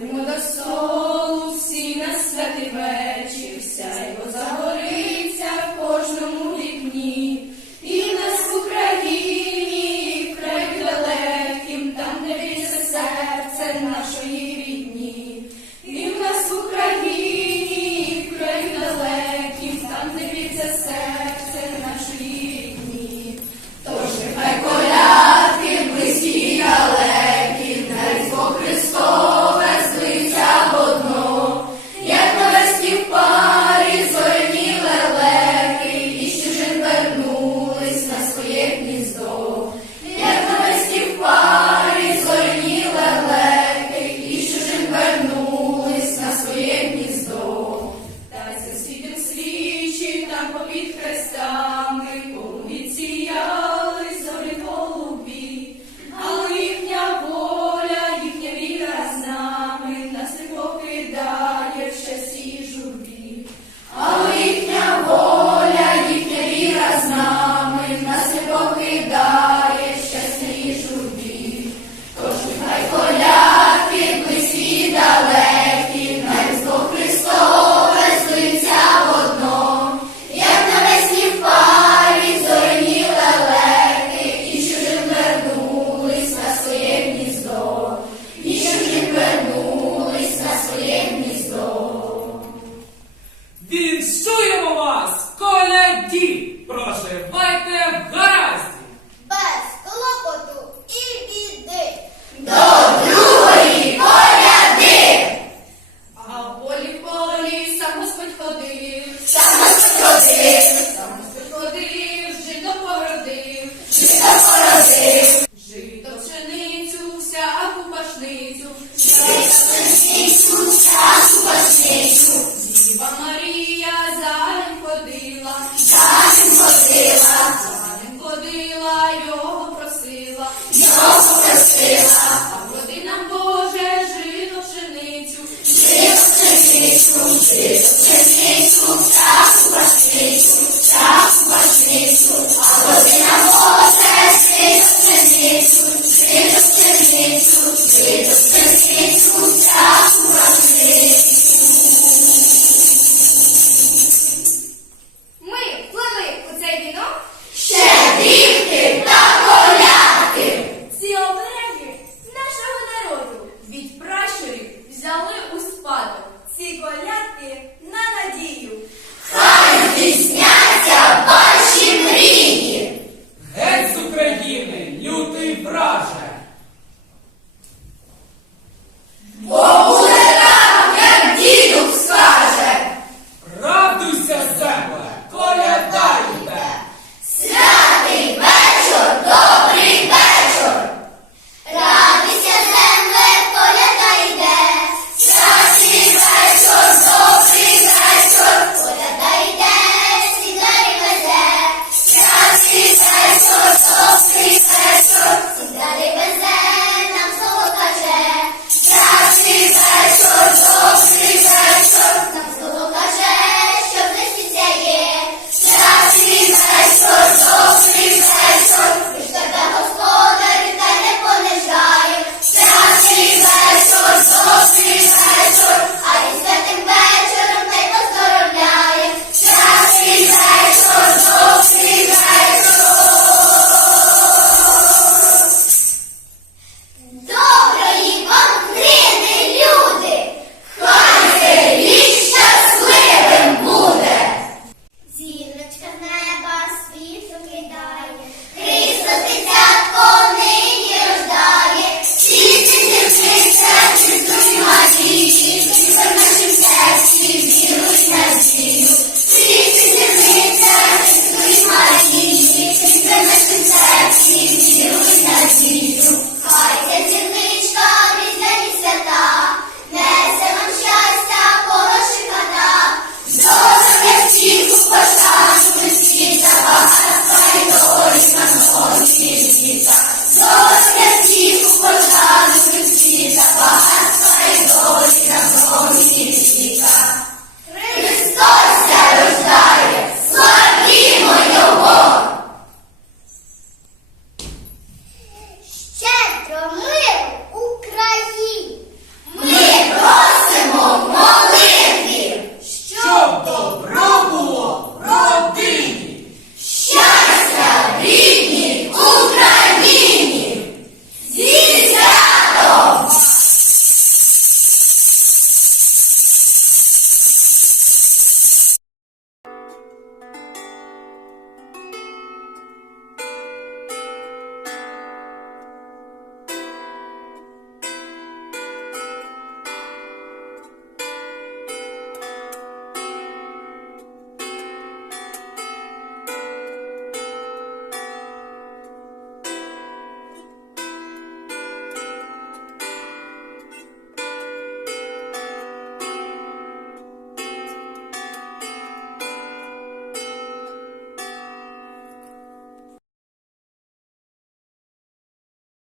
uma das Богородицю, Ісуса спасицю, Діва Марія за ним ходила, за ним ходила, за ним ходила, його просила, його просила, а води нам Боже жину пшеницю, жину пшеницю, жину пшеницю, часу пшеницю, часу пшеницю, а води нам Боже жину пшеницю, жину пшеницю, жину